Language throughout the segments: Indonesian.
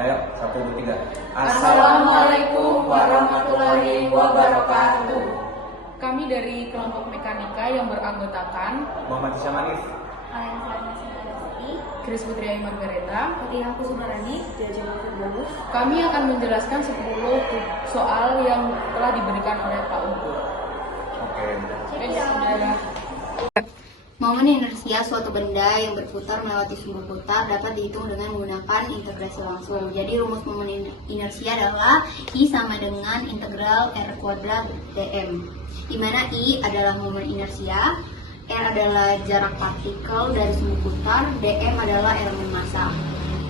Ayo, 1, 2, 3. Assalamualaikum warahmatullahi wabarakatuh. Kami dari kelompok mekanika yang beranggotakan Muhammad Hisham Hanif, Chris Putri Margareta. Aku Sumarani, Kami akan menjelaskan 10 soal yang telah diberikan oleh Pak Unggul. Oke. Momen inersia suatu benda yang berputar melewati sumbu putar dapat dihitung dengan menggunakan integrasi langsung. Jadi rumus momen inersia adalah I sama dengan integral R kuadrat dm, di mana I adalah momen inersia, R adalah jarak partikel dari sumbu putar, dm adalah elemen massa.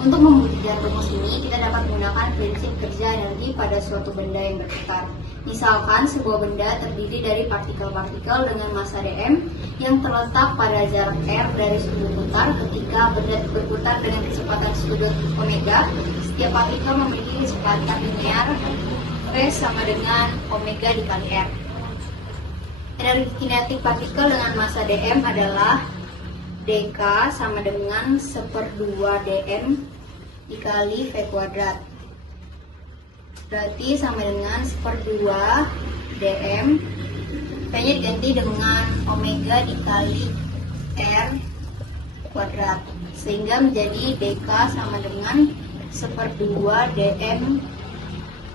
Untuk membuktikan rumus ini, kita dapat menggunakan prinsip kerja energi pada suatu benda yang berputar. Misalkan sebuah benda terdiri dari partikel-partikel dengan massa dm yang terletak pada jarak r dari sumbu putar. Ketika benda berputar dengan kecepatan sudut omega, setiap partikel memiliki kecepatan linear R sama dengan omega dikali r. Energi kinetik partikel dengan massa dm adalah dk sama dengan 1/2 dm dikali v kuadrat. Berarti sama dengan 1/2 dm, v-nya diganti dengan omega dikali r kuadrat, sehingga menjadi dk sama dengan 1/2 dm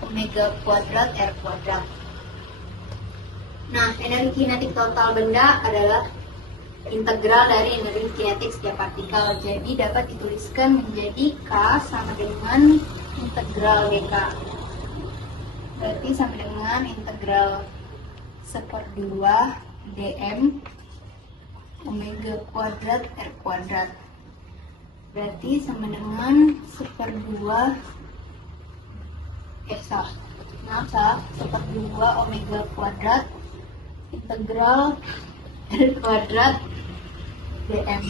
omega kuadrat r kuadrat. Nah, energi kinetik total benda adalah integral dari energi kinetik setiap partikel. Jadi dapat dituliskan menjadi K sama dengan integral dk. Berarti sama dengan integral 1/2 dm omega kuadrat r kuadrat. Berarti sama dengan 1/2 omega kuadrat integral r kuadrat dm.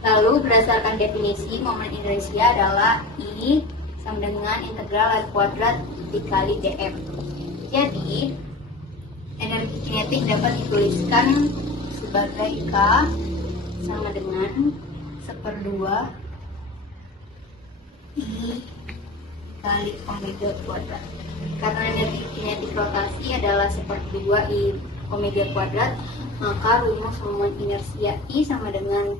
Lalu berdasarkan definisi, momen inersia adalah I sama dengan integral r kuadrat dikali dm. Jadi energi kinetik dapat dituliskan sebagai K sama dengan 1/2 I kali omega kuadrat. Karena energi kinetik rotasi adalah 1/2 I omega kuadrat, maka rumus momen inersia I sama dengan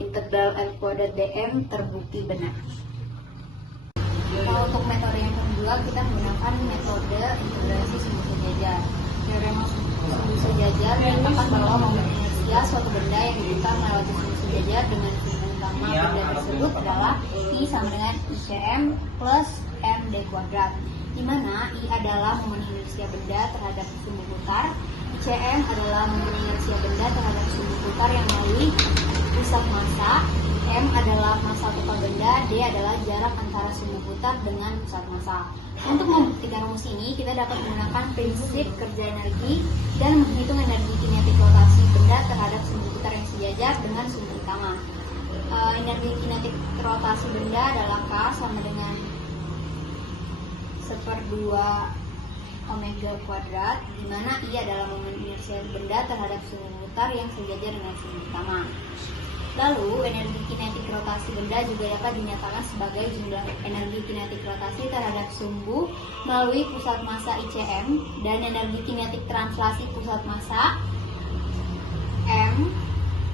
integral R kuadrat dm terbukti benar. Kalau untuk metode yang kedua, kita menggunakan metode integrasi sumbu sejajar. Teorema sumbu sejajar menyatakan bahwa momen inersia suatu benda yang berputar melewati sumbu sejajar dengan sumbu utama benda tersebut adalah I sama dengan ICM plus MD kuadrat, di mana I adalah momen inersia benda terhadap sumbu putar, ICM adalah momen inersia benda terhadap sumbu putar yang melalui pusat massa, M adalah massa total benda, D adalah jarak antara sumbu putar dengan pusat massa. Untuk membuktikan rumus ini, kita dapat menggunakan prinsip kerja energi dan menghitung energi kinetik rotasi benda terhadap sumbu putar yang sejajar dengan sumbu utama. Energi kinetik rotasi benda adalah K sama dengan 1/2 omega kuadrat, di mana I adalah momen inersia benda terhadap sumbu putar yang sejajar dengan sumbu utama. Lalu, energi kinetik rotasi benda juga dapat dinyatakan sebagai jumlah energi kinetik rotasi terhadap sumbu melalui pusat massa ICM dan energi kinetik translasi pusat massa M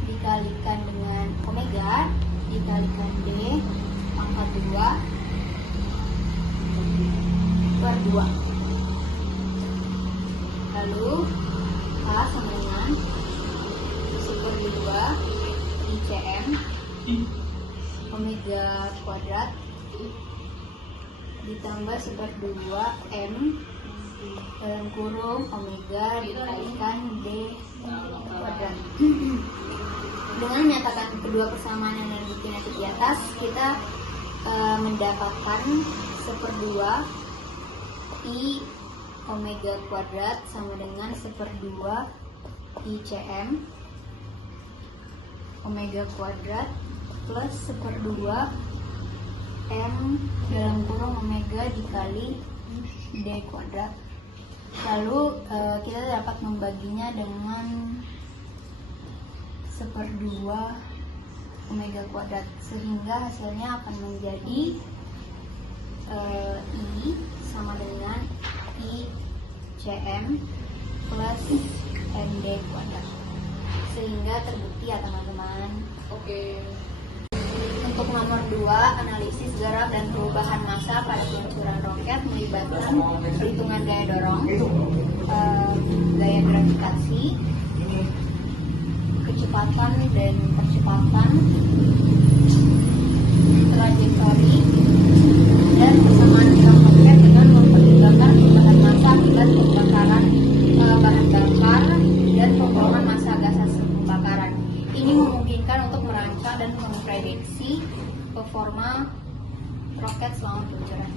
dikalikan dengan omega dikalikan D pangkat 2/2. Lalu K sama dengan 1/2 ICM omega kuadrat ditambah 1/2 M dalam kurung omega dikalikan D kuadrat. Dengan menyatakan kedua persamaan energi kinetik di atas, kita mendapatkan 1/2 I omega kuadrat sama dengan 1/2 ICM omega kuadrat plus 1/2 M dalam kurung omega dikali D kuadrat. Lalu kita dapat membaginya dengan 1/2 omega kuadrat, sehingga hasilnya akan menjadi I sama dengan I Cm plus Md kuadrat. Sehingga terbukti ya teman-teman. Oke. Untuk nomor 2, analisis gerak dan perubahan massa pada peluncuran roket melibatkan perhitungan gaya dorong, gaya gravitasi, kecepatan dan percepatan, trajektori, dan persamaan gerak roket dengan mempertimbangkan perubahan massa akibat pembakaran bahan bakar dan pembuangan massa gas hasil pembakaran. Ini memungkinkan untuk merancang dan memprediksi performa roket selama peluncuran.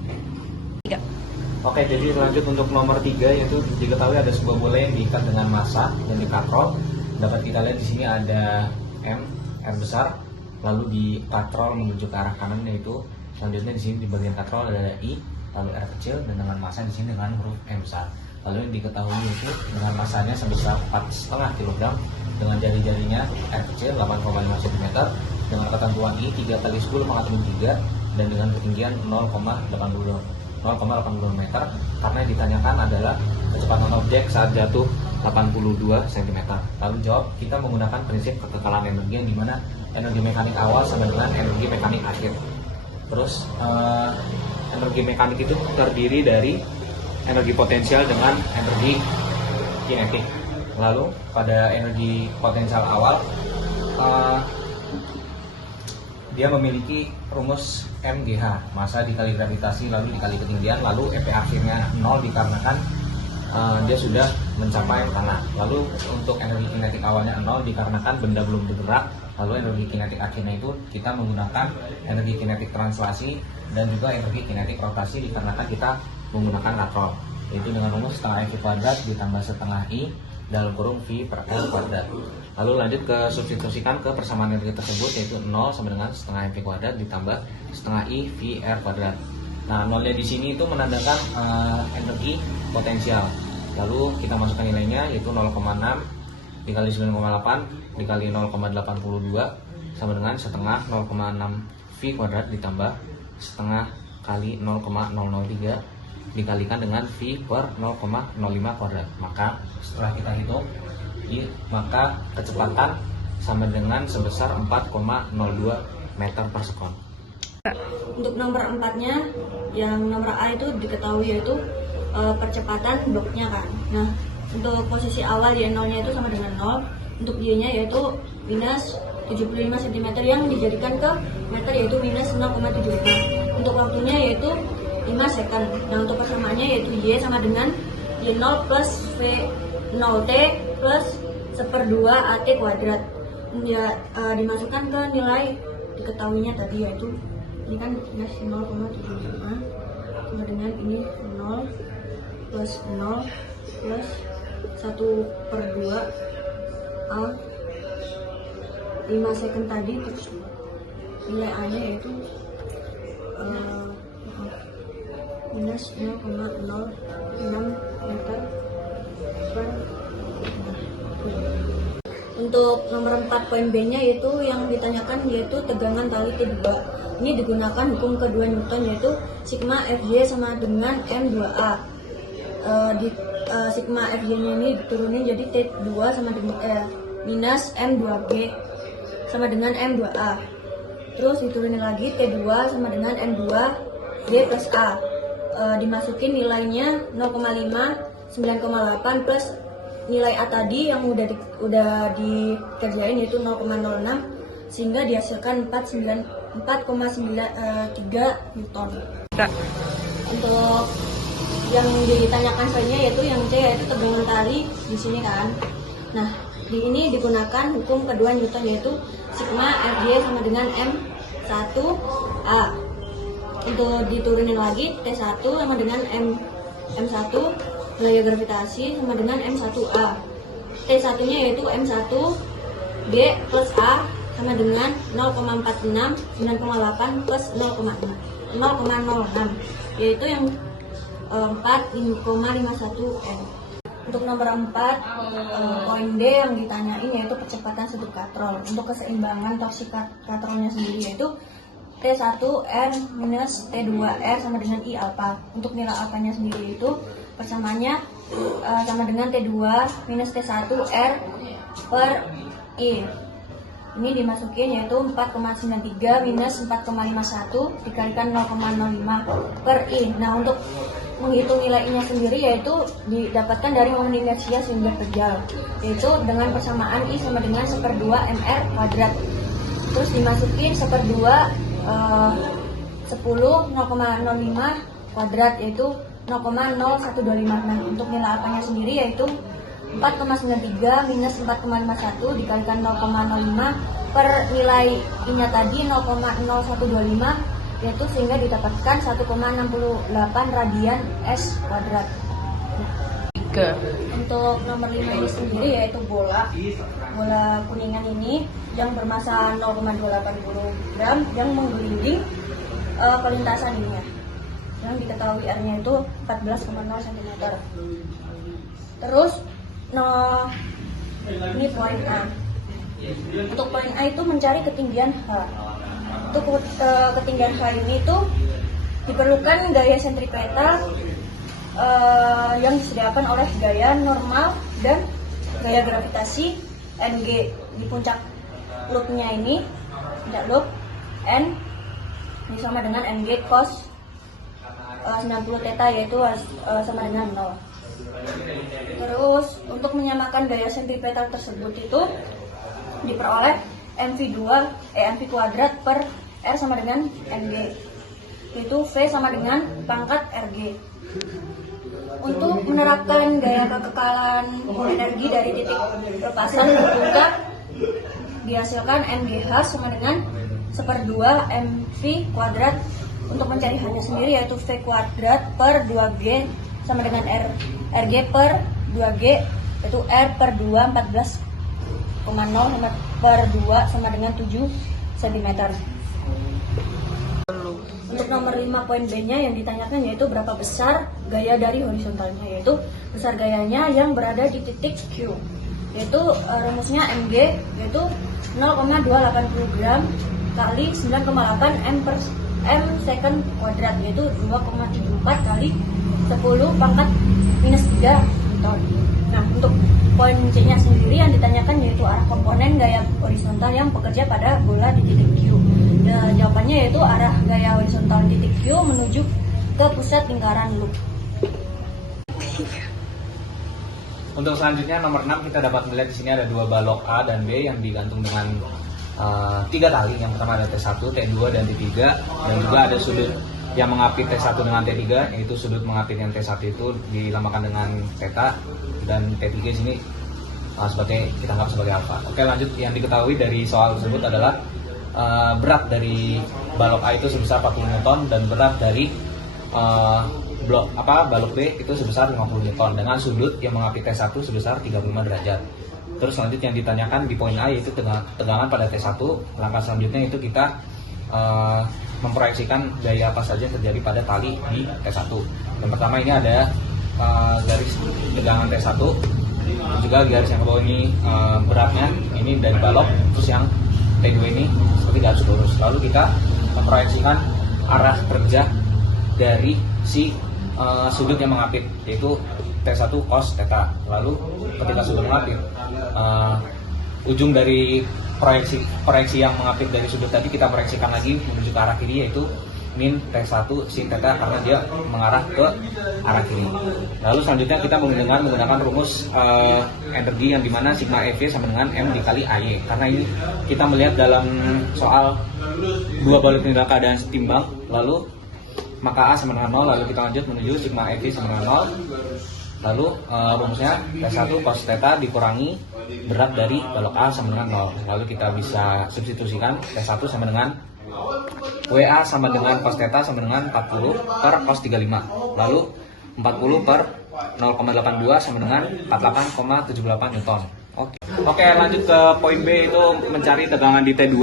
Oke, jadi lanjut untuk nomor 3, yaitu diketahui ada sebuah bola yang diikat dengan massa dan dikatrol. Dapat kita lihat di sini ada R besar, lalu dikatrol menuju ke arah kanan, yaitu selanjutnya di sini di bagian katrol ada I, lalu R kecil, dan dengan massa di sini dengan huruf M besar. Lalu yang diketahui itu dengan massanya sebesar 4,5 kg, dengan jari-jarinya R kecil 8,5 cm, dengan ketentuan I 3 kali 10 pangkat 3, dan dengan ketinggian 0,80 meter, karena yang ditanyakan adalah kecepatan objek saat jatuh 82 cm. Lalu jawab, kita menggunakan prinsip kekekalan energi, yang dimana energi mekanik awal sama dengan energi mekanik akhir. Terus energi mekanik itu terdiri dari energi potensial dengan energi kinetik. Lalu pada energi potensial awal dia memiliki rumus MGH, massa dikali gravitasi lalu dikali ketinggian, lalu EP akhirnya 0 dikarenakan dia sudah mencapai tanah. Lalu untuk energi kinetik awalnya 0 dikarenakan benda belum bergerak. Lalu energi kinetik akhirnya itu kita menggunakan energi kinetik translasi dan juga energi kinetik rotasi dikarenakan kita menggunakan katrol, yaitu dengan rumus setengah V kuadrat ditambah setengah I dalam kurung V per L kuadrat. Lalu lanjut ke substitusikan ke persamaan energi tersebut, yaitu 0 sama dengan setengah V kuadrat ditambah setengah I V R kuadrat. Nah, nolnya di sini itu menandakan energi potensial. Lalu kita masukkan nilainya, yaitu 0,6 dikali 9,8 dikali 0,82 sama dengan setengah 0,6 V kuadrat ditambah setengah kali 0,003 dikalikan dengan V per 0,05 kuadrat. Maka setelah kita hitung, maka kecepatan sama dengan sebesar 4,02 meter per sekon. Untuk nomor 4-nya, yang nomor A itu diketahui yaitu percepatan bloknya kan. Nah, untuk posisi awal y nolnya itu sama dengan 0. Untuk y-nya yaitu minus 75 cm yang dijadikan ke meter, yaitu minus 0,75. Untuk waktunya yaitu 5 second. Nah, untuk persamaannya yaitu y sama dengan y0 plus v0t plus 1/2 at kuadrat. Ya, dimasukkan ke nilai diketahuinya tadi, yaitu ini kan minus 0,75 sama dengan ini 0 plus 0 plus 1/2 A 5 second tadi, terus nilai A nya yaitu minus 0,06 meter per. Untuk nomor 4 poin B nya yaitu yang ditanyakan yaitu tegangan tali T2. Ini digunakan hukum kedua Newton, yaitu sigma Fj sama dengan M2A. Sigma Fj nya ini diturunin jadi T2 sama dengan minus M2G sama dengan M2A. Terus diturunin lagi T2 sama dengan M2G plus A. Dimasukin nilainya 0,5, 9,8 plus nilai A tadi yang udah dikerjain yaitu 0,06, sehingga dihasilkan 4,93 Newton. Untuk yang ditanyakan selanjutnya yaitu yang C, yaitu tegangan tali di sini kan. Nah, di ini digunakan hukum kedua Newton, yaitu sigma Fj sama dengan M1A. Untuk diturunin lagi T1 sama dengan M1, gaya gravitasi sama dengan M1A. T1 nya yaitu M1G plus A sama dengan 0,46, 9,8 plus 0,06, yaitu yang 4,51 N. Untuk nomor 4, poin D yang ditanyain yaitu percepatan sudut katrol. Untuk keseimbangan torsi katrolnya sendiri yaitu T1R minus T2R sama dengan I alpha. Untuk nilai alfanya sendiri itu persamaannya sama dengan T2 minus T1R per I. Ini dimasukin yaitu 4,93 minus 4,51 dikalikan 0,05 per I. Nah, untuk menghitung nilai I-nya sendiri yaitu didapatkan dari momen inersia silinder terjal, yaitu dengan persamaan I sama dengan 1/2 mr kuadrat. Terus dimasukin 1/2 10 0,05 kuadrat yaitu 0,0125. Nah, untuk nilai alfanya sendiri yaitu 4,93 minus 4,51 dikalikan 0,05 per nilai I-nya tadi 0,0125, yaitu sehingga didapatkan 1,68 radian S kuadrat. Untuk nomor 5 ini sendiri yaitu bola kuningan ini yang bermasa 0,280 gram yang menggelinding ke lintasan ini ya, yang diketahui R-nya itu 14,0 cm. Terus ini poin A. Untuk poin A itu mencari ketinggian H. Untuk ketinggian H ini itu diperlukan gaya sentripetal yang disediakan oleh gaya normal dan gaya gravitasi NG. Di puncak loopnya ini, puncak loop N ini sama dengan NG cos 90 theta yaitu sama dengan 0. Terus untuk menyamakan gaya sentripetal tersebut itu diperoleh mv kuadrat per R sama dengan mg, yaitu V sama dengan pangkat Rg. Untuk menerapkan gaya kekekalan energi dari titik lepasan bongkar dihasilkan mgh sama dengan 1/2 mv kuadrat. Untuk mencari H-nya sendiri yaitu V kuadrat per 2G sama dengan Rg per 2G, yaitu R per 2 14,0 sama per 2 sama dengan 7 cm. Untuk nomor 5 poin B-nya yang ditanyakan yaitu berapa besar gaya dari horizontalnya, yaitu besar gayanya yang berada di titik Q, yaitu rumusnya mg yaitu 0,280 gram kali 9,8 m second kuadrat, yaitu 2,74 kali 10 pangkat minus 3 Newton. Nah, untuk poin C-nya sendiri yang ditanyakan yaitu arah komponen gaya horizontal yang bekerja pada bola di titik Q. Jawabannya yaitu arah gaya horizontal di titik Q menuju ke pusat lingkaran loop. Untuk selanjutnya nomor 6 kita dapat melihat di sini ada dua balok A dan B yang digantung dengan 3 tali. Yang pertama ada T1, T2 dan T3, dan juga ada sudut yang mengapit T1 dengan T3, yaitu sudut mengapit yang T1 itu dilambangkan dengan theta dan T3 sini sebagai kita anggap sebagai alfa. Oke, lanjut. Yang diketahui dari soal tersebut adalah berat dari balok A itu sebesar 40 Newton dan berat dari balok B itu sebesar 50 Newton dengan sudut yang mengapit T1 sebesar 35 derajat. Terus selanjutnya yang ditanyakan di poin A yaitu tegangan pada T1. Langkah selanjutnya itu kita memproyeksikan gaya apa saja yang terjadi pada tali di T1. Yang pertama ini ada garis tegangan T1, juga garis yang ke bawah ini beratnya ini dari balok, terus yang T2 ini seperti garis lurus. Lalu kita memproyeksikan arah kerja dari si sudut yang mengapit, yaitu T1 cos theta. Lalu ketika sudut mengapit, ujung dari proyeksi yang mengapit dari sudut tadi kita proyeksikan lagi menuju ke arah kiri, yaitu min T1 sin theta karena dia mengarah ke arah kiri. Lalu selanjutnya kita menggunakan rumus energi yang dimana sigma EV sama dengan M dikali AY. Karena ini kita melihat dalam soal dua balok ini dalam keadaan setimbang, lalu maka A sama dengan 0, lalu kita lanjut menuju sigma EV sama dengan 0. Lalu rumusnya T1 cos theta dikurangi berat dari balok A sama dengan 0. Lalu kita bisa substitusikan T1 sama dengan WA sama dengan cos theta sama dengan 40 per cos 35. Lalu 40 per 0,82 sama dengan 48,78 Newton. Oke, lanjut ke poin B, itu mencari tegangan di T2.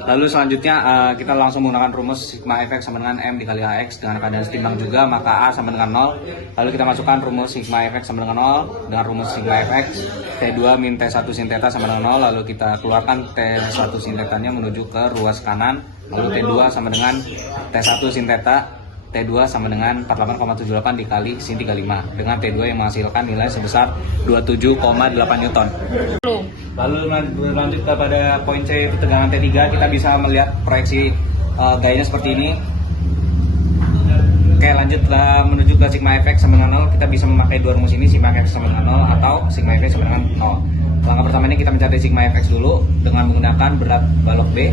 Lalu selanjutnya kita langsung menggunakan rumus sigma fx sama dengan M dikali AX dengan keadaan setimbang juga, maka A sama dengan 0. Lalu kita masukkan rumus sigma fx sama dengan 0 dengan rumus sigma fx T2 min T1 sin theta sama dengan 0. Lalu kita keluarkan T1 sin theta-nya menuju ke ruas kanan. Lalu T2 sama dengan T1 sin theta, T2 sama dengan 48,78 dikali sin 35 dengan T2 yang menghasilkan nilai sebesar 27,8 Newton. Lalu berlanjut kepada poin C, tegangan T3, kita bisa melihat proyeksi gayanya seperti ini. Oke, lanjut menuju ke sigma fx sama dengan 0, kita bisa memakai dua rumus ini, sigma fx sama dengan 0 atau sigma fx sama dengan 0. Langkah pertama ini kita mencari sigma fx dulu dengan menggunakan berat balok B,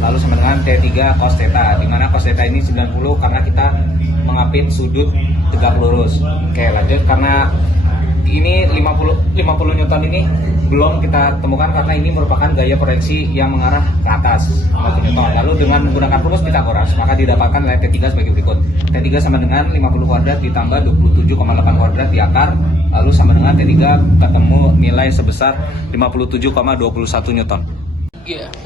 lalu sama dengan T3 cos theta, dimana cos theta ini 90 karena kita mengapit sudut tegak lurus. Oke, lanjut, karena ini 50 Newton ini belum kita temukan karena ini merupakan gaya proyeksi yang mengarah ke atas 50 Newton. Lalu dengan menggunakan rumus Pythagoras maka didapatkan nilai T3 sebagai berikut. T3 sama dengan 50 kuadrat ditambah 27,8 kuadrat di akar, lalu sama dengan T3 ketemu nilai sebesar 57,21 Newton.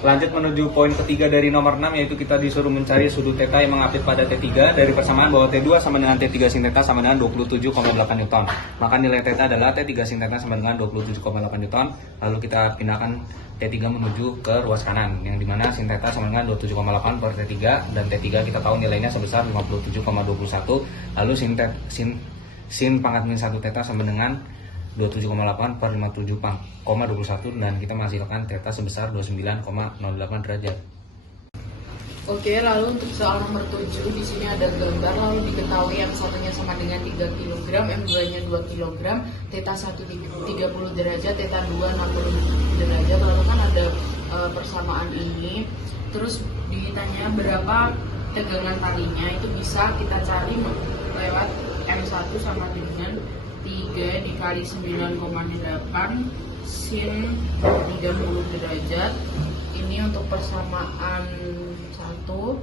Lanjut menuju poin ketiga dari nomor 6, yaitu kita disuruh mencari sudut theta yang mengapit pada T3 dari persamaan bahwa T2 sama dengan T3 sin theta sama dengan 27,8 Newton. Maka nilai theta adalah T3 sin theta sama dengan 27,8 Newton. Lalu kita pindahkan T3 menuju ke ruas kanan, yang dimana sin theta sama dengan 27,8 per T3, dan T3 kita tahu nilainya sebesar 57,21. Lalu sin pangkat min 1 theta sama dengan 27,8 per 57,21, dan kita menghasilkan theta sebesar 29,08 derajat. Oke, lalu untuk soal nomor 7, di sini ada gambar, lalu diketahui yang satunya sama dengan 3 kg, M2-nya 2 kg, theta 1 30 derajat, theta 2 60 derajat. Lalu kan ada persamaan ini, terus ditanya berapa tegangan talinya, itu bisa kita cari lewat M1 sama dengan 3 dikali 9,8 sin 30 derajat. Ini untuk persamaan 1.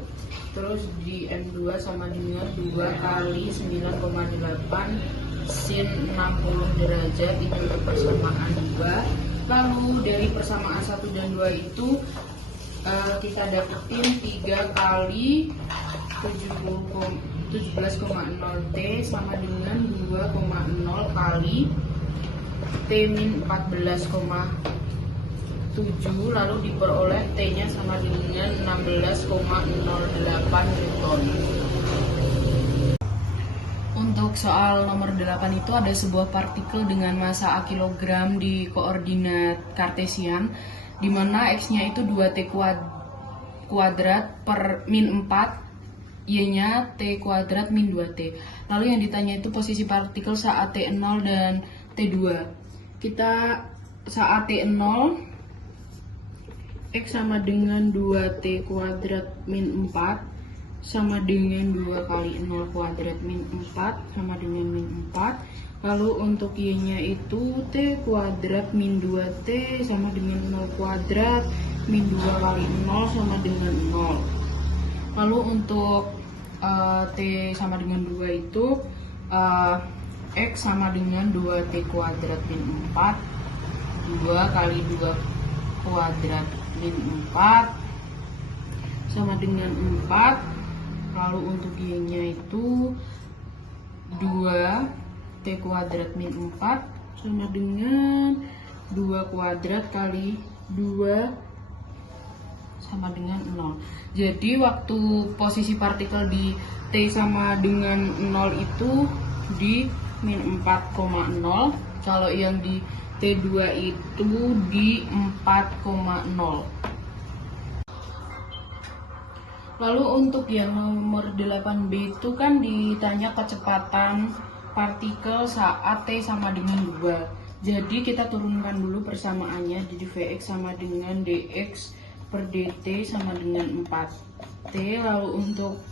Terus di M2 sama dengan 2 kali 9,8 sin 60 derajat. Ini untuk persamaan 2. Lalu dari persamaan 1 dan 2 itu kita dapetin 3 kali 17,0 T sama dengan 2,0 kali T min 14,7, lalu diperoleh T nya sama dengan 16,08 Newton. Untuk soal nomor 8 itu ada sebuah partikel dengan massa A kilogram di koordinat kartesian, di mana X-nya itu 2T kuadrat per min 4, Y-nya T kuadrat min 2T. Lalu yang ditanya itu posisi partikel saat T0 dan T2. Kita saat T0, X sama dengan 2T kuadrat min 4 sama dengan 2 kali 0 kuadrat min 4 sama dengan min 4. Lalu untuk Y-nya itu T kuadrat min 2T sama dengan 0 kuadrat min 2 kali 0 sama dengan 0. Lalu untuk T sama dengan 2 itu X sama dengan 2T kuadrat min 4, 2 kali 2 kuadrat min 4 sama dengan 4. Lalu untuk Y-nya itu 2T kuadrat min 4 sama dengan 2 kuadrat kali 2 sama dengan 0. Jadi waktu posisi partikel di T sama dengan 0 itu di min 4,0. Kalau yang di T2 itu di 4,0. Lalu untuk yang nomor 8B itu kan ditanya kecepatan partikel saat T sama dengan 2. Jadi kita turunkan dulu persamaannya. Jadi Vx sama dengan dx per dt sama dengan 4t. Lalu untuk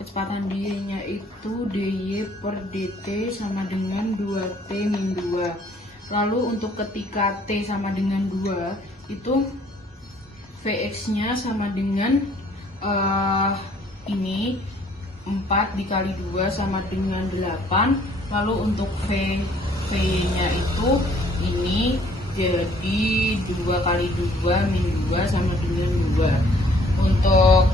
kecepatan dia-nya itu dy per dt sama dengan 2t min 2. Lalu untuk ketika t sama dengan 2 itu Vx nya sama dengan ini 4 dikali 2 sama dengan 8. Lalu untuk V nya itu ini jadi 2 kali 2 min 2 sama dengan 2. Untuk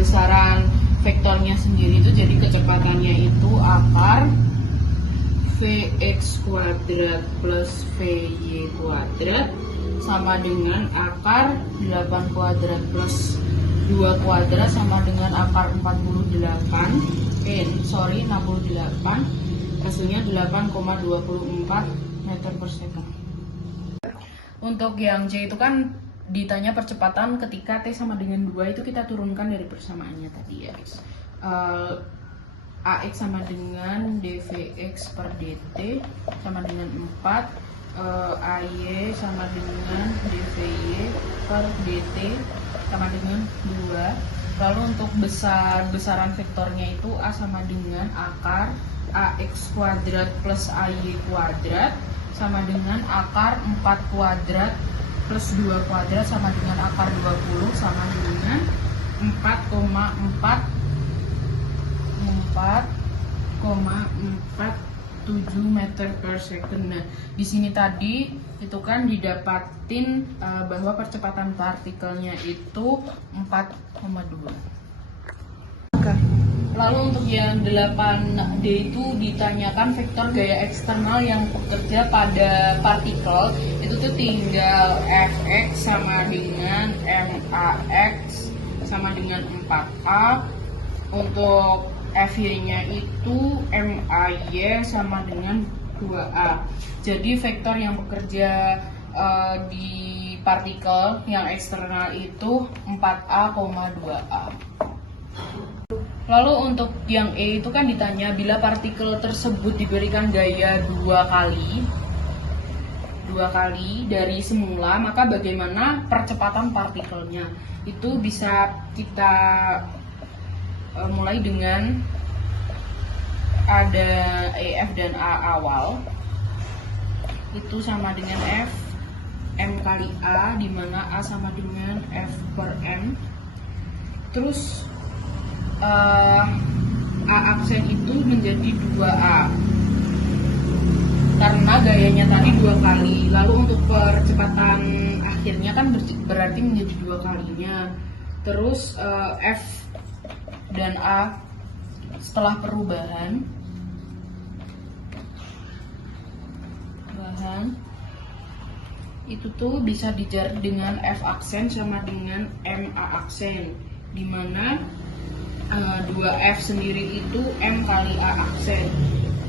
besaran vektornya sendiri itu jadi kecepatannya itu akar Vx kuadrat plus Vy kuadrat sama dengan akar 8 kuadrat plus 2 kuadrat sama dengan akar 68, hasilnya 8,24 meter per second. Untuk yang C itu kan ditanya percepatan ketika T sama dengan 2, itu kita turunkan dari persamaannya tadi ya guys. AX sama dengan dVx per dt sama dengan 4, AY sama dengan dVy per dt sama dengan 2. Lalu untuk besaran vektornya itu A sama dengan akar AX kuadrat plus AY kuadrat sama dengan akar 4 kuadrat plus 2 kuadrat sama dengan akar 20 sama dengan 4,47 meter per second. Nah, di sini tadi itu kan didapatin bahwa percepatan partikelnya itu 4,2. Lalu untuk yang 8D itu ditanyakan vektor gaya eksternal yang bekerja pada partikel, itu tuh tinggal Fx sama dengan Max sama dengan 4A. Untuk Fy-nya itu My sama dengan 2A. Jadi vektor yang bekerja di partikel yang eksternal itu 4A, 2A. Lalu untuk yang E itu kan ditanya bila partikel tersebut diberikan gaya dua kali dari semula, maka bagaimana percepatan partikelnya? Itu bisa kita mulai dengan ada EF dan A awal, itu sama dengan F M kali A, di mana A sama dengan F per M. Terus A aksen itu menjadi 2A karena gayanya tadi 2 kali. Lalu untuk percepatan akhirnya kan berarti menjadi 2 kalinya. Terus F dan A setelah perubahan itu tuh bisa dijar dengan F aksen sama dengan MA aksen, di mana 2F sendiri itu M kali A aksen.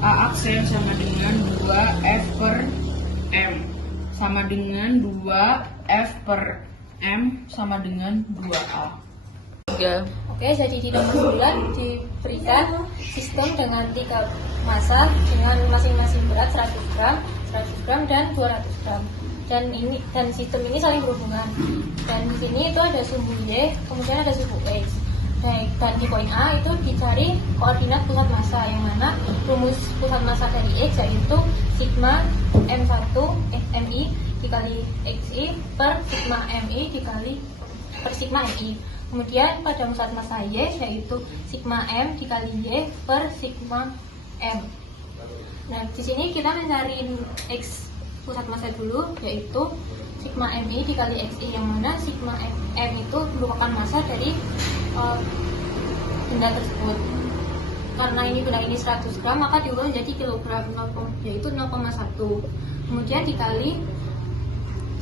A aksen sama dengan 2F per M sama dengan 2F per M sama dengan 2A. Oke, jadi di nomor 9 diberikan sistem dengan 3 massa dengan masing-masing berat 100 gram, 100 gram dan 200 gram. Dan sistem ini saling berhubungan. Dan di sini itu ada sumbu Y, kemudian ada sumbu X. Baik, dan di poin A itu dicari koordinat pusat massa, yang mana rumus pusat massa dari X yaitu sigma M1 MI dikali XI per sigma MI dikali per sigma MI. Kemudian pada pusat massa Y yaitu sigma M dikali Y per sigma M. Nah, di sini kita mencari X pusat massa dulu, yaitu sigma MI dikali XI, yang mana sigma M itu merupakan massa dari benda tersebut. Karena ini benda ini 100 gram, maka diubah menjadi kilogram, yaitu 0,1. Kemudian dikali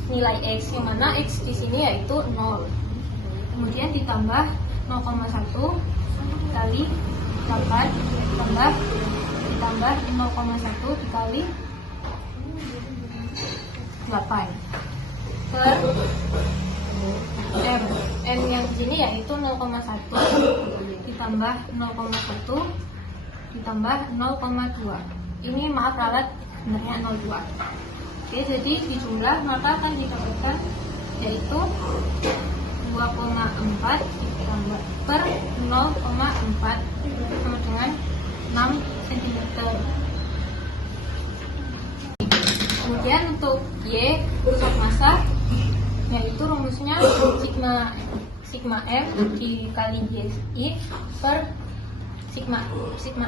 nilai X, yang mana X di sini yaitu 0. Kemudian ditambah 0,1 dikali 8 ditambah 0,1 dikali 8 per M yang di sini yaitu 0,1 ditambah 0,1 ditambah 0,2. Ini maaf ralat sebenarnya 0,2. Oke, jadi dijumlah maka akan didapatkan yaitu 2,4 ditambah per 0,4 sama dengan 6 cm. Kemudian untuk Y pusat massa yaitu rumusnya sigma M dikali Y per sigma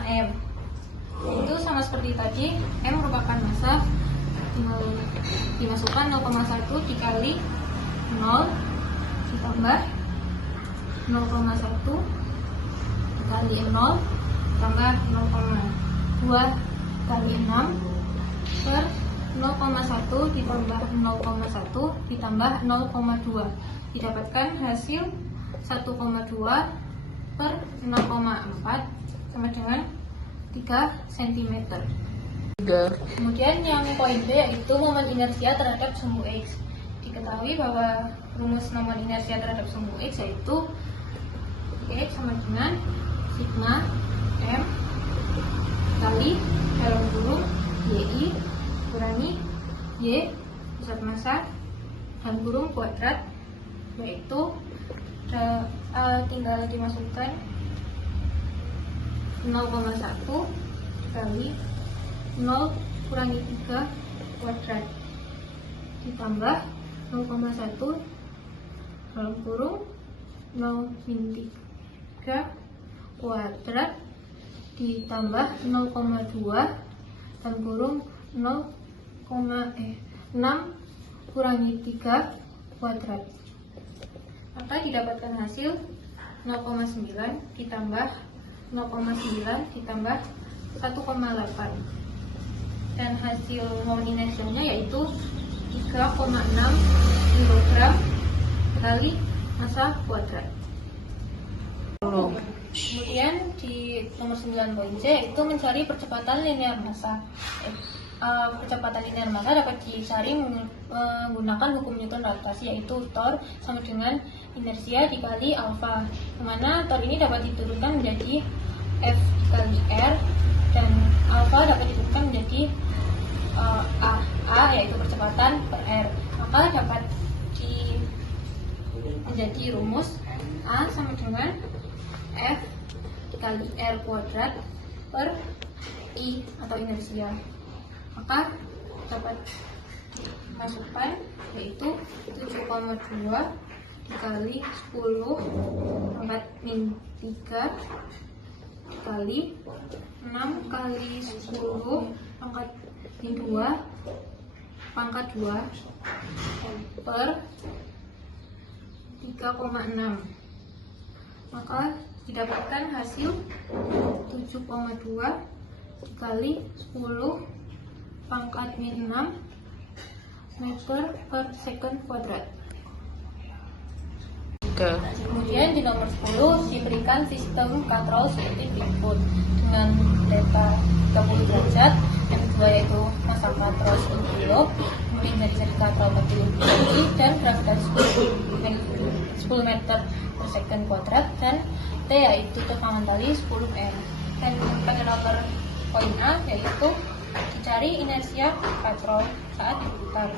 M. Itu sama seperti tadi, M merupakan massa, dimasukkan 0,1 dikali 0 ditambah 0,1 dikali 0 tambah 0,2 kali 6 per 0,1 ditambah 0,1 ditambah 0,2 didapatkan hasil 1,2 per 0,4 sama dengan 3 cm. Kemudian yang poin B yaitu momen inersia terhadap sumbu X. Diketahui bahwa rumus momen inersia terhadap sumbu X yaitu X sama dengan sigma M kali dalam kurung YI kurangi Y pusat massa dalam kurung kuadrat, yaitu tinggal dimasukkan 0,1 kali 0 kurangi 3 kuadrat ditambah 0,1 dalam kurung 0 min 3 kuadrat ditambah 0,2 dalam kurung 6 kurangi 3 kuadrat, maka didapatkan hasil 0,9 ditambah 0,9 ditambah 1,8 dan hasil momen inersianya yaitu 3,6 kg kali massa kuadrat. Kemudian di nomor 9 poin C yaitu mencari percepatan linear massa. Percepatan linear massa dapat dicari menggunakan hukum Newton gravitasi, yaitu Tor sama dengan inersia dikali alfa, dimana Tor ini dapat diturunkan menjadi F dikali R dan alfa dapat diturunkan menjadi A yaitu percepatan per R, maka dapat menjadi rumus A sama dengan F dikali R kuadrat per I atau inersia, maka dapat masukkan yaitu 7,2 dikali 10 pangkat min 3 dikali 6 kali 10 pangkat min 2 pangkat 2 per 3,6, maka didapatkan hasil 7,2 dikali 10 pangkat min 6 meter per second kuadrat. Kemudian di nomor 10 diberikan sistem katrol seperti berikut dengan theta 30 derajat, yang kedua yaitu massa katrol 10 kg, kemudian jari-jari katrol 40 kg dan gravitasi 10 meter per second kuadrat, dan T yaitu tegangan tali 10 M. Dan pada nomor poin A yaitu dicari inersia katrol saat diputar,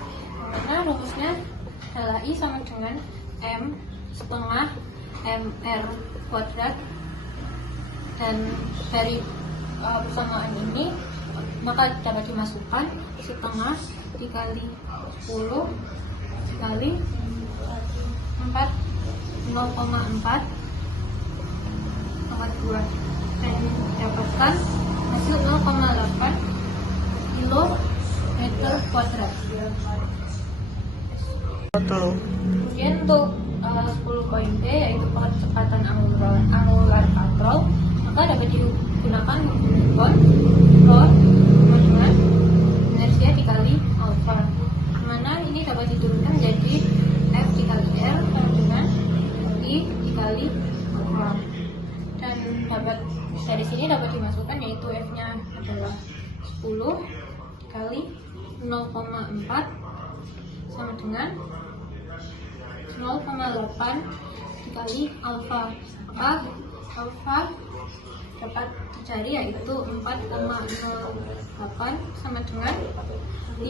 karena rumusnya adalah I sama dengan M setengah MR kuadrat, dan dari persamaan ini maka dapat dimasukkan setengah dikali 10 dikali 4 0,4 pangkat 2 dan didapatkan hasil 0,8 kilometer kuadrat. Kemudian untuk 10 poin B yaitu percepatan angular katrol, maka dapat digunakan Newton Rho dengan inersia dikali alfa, mana ini dapat diturunkan menjadi F dikali R sama dengan I dikali alfa, dan dapat dari sini dapat dimasukkan yaitu F nya adalah 10 kali 0,4 sama dengan 0,8 dikali alfa, maka alfa dapat dicari yaitu 4,08 sama dengan 5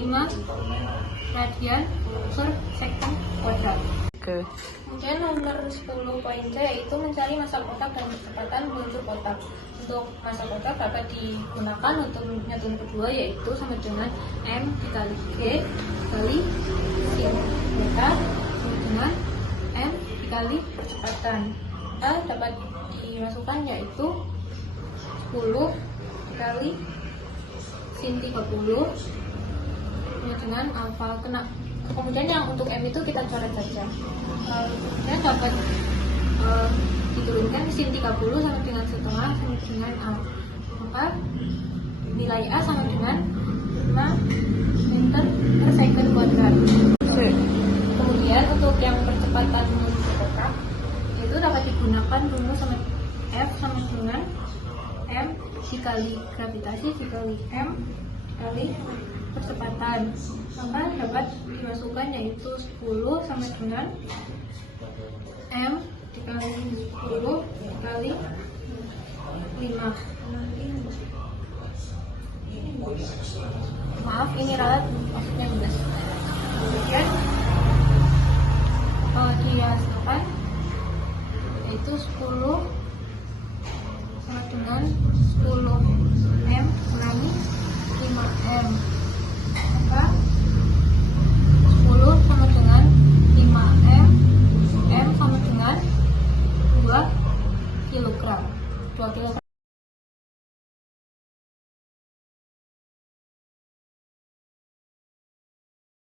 radian per second kuadrat. Kemudian nomor 10 poin C yaitu mencari massa kotak dan kecepatan meluncur kotak. Untuk massa kotak dapat digunakan untuk metode kedua yaitu sama dengan M dikali G dikali sin beta dengan M dikali percepatan, maka dapat dimasukkan yaitu 10 dikali sin 30 dengan alfa. Kemudian yang untuk M itu kita coret saja. Kemudian dapat diturunkan sin 30 sama dengan setengah sama dengan A, maka nilai A sama dengan 5 meter per second kuadrat. Kemudian untuk yang percepatan bergerak itu dapat digunakan rumus sama F sama dengan M dikali gravitasi dikali M dikali percepatan, maka dapat dimasukkan yaitu 10 sama dengan M dikali 10 dikali 5. Maaf, ini ralat maksudnya 12. Kemudian dihasilkan yaitu 10 sama dengan 10 M kurangi 5 M, maka